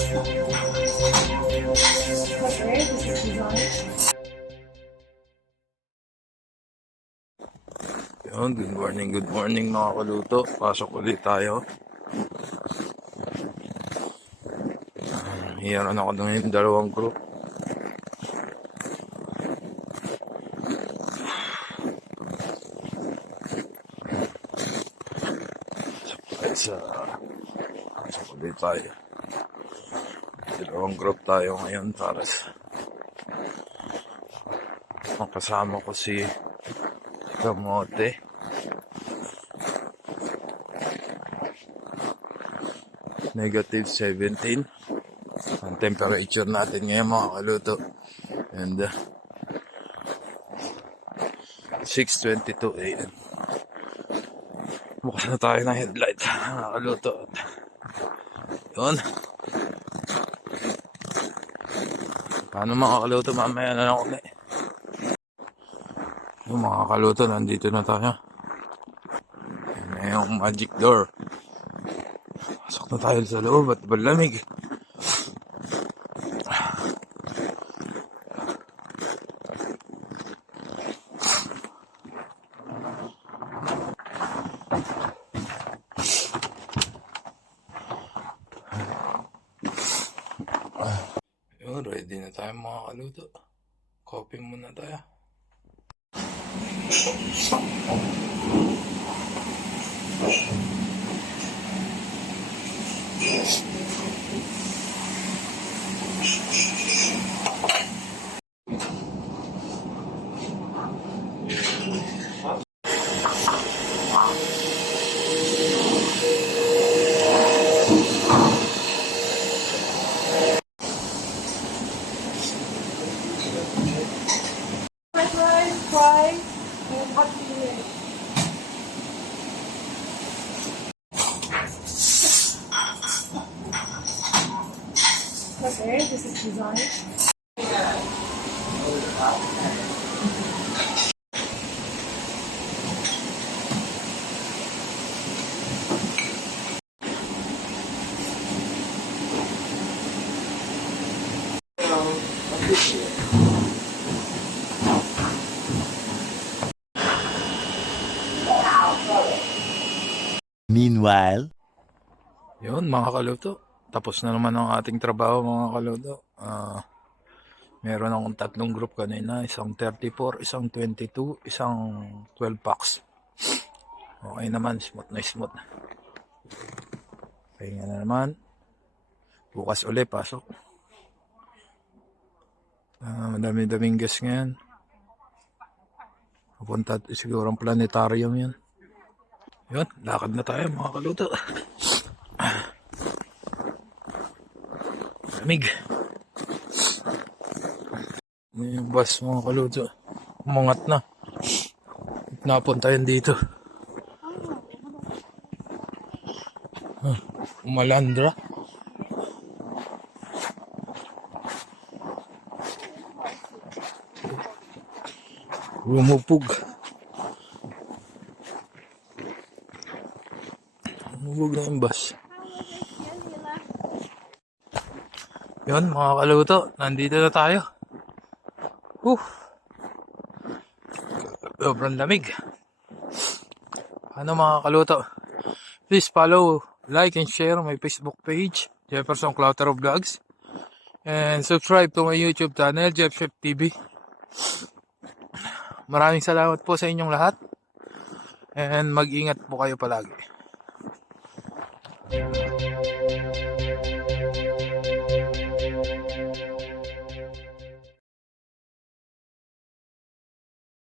Yun, good morning mga kaluto. Pasok ulit tayo. Hiyaran ako ng dalawang group. Pasok ulit tayo. Dalawang group tayo ngayon para sa kasama ko si Kamote. Negative 17 ang temperature natin ngayon mga kaluto. And 6:22 AM. Bukas na tayo ng headlight mga kaluto. Yun. Paano mga kaluto, mamaya na lang ulit. Yung mga kaluto, nandito na tayo. Yan yung magic door. Pasok na tayo sa loob at malamig. Yun, ready na tayo mga kaluto. Coffee muna tayo. Okay, this is design. Meanwhile, Yun mga kaluto. Tapos na naman ang ating trabaho mga kaluto. Meron akong tatlong group kanina. Isang 34, isang 22, isang 12 packs. Okay naman. Smooth na smooth. Pahinga na naman. Bukas ulit pasok. Madami-daming guest ngayon. Pupunta siguro ang planetarium yan. Yun, lakad na tayo mga kaluto. Lamig. Yung bus mga kaluto. Umangat na. Napunta yan dito. Umalandra. Rumupog. Rumupog na yung bus. Yun mga kaluto, nandito na tayo. Sobrang lamig. Ano mga kaluto? Please follow, like, and share my Facebook page, Jefferson Cloutero Vlogs. And subscribe to my YouTube channel, Jeff Chef TV. Maraming salamat po sa inyong lahat. And mag-ingat po kayo palagi.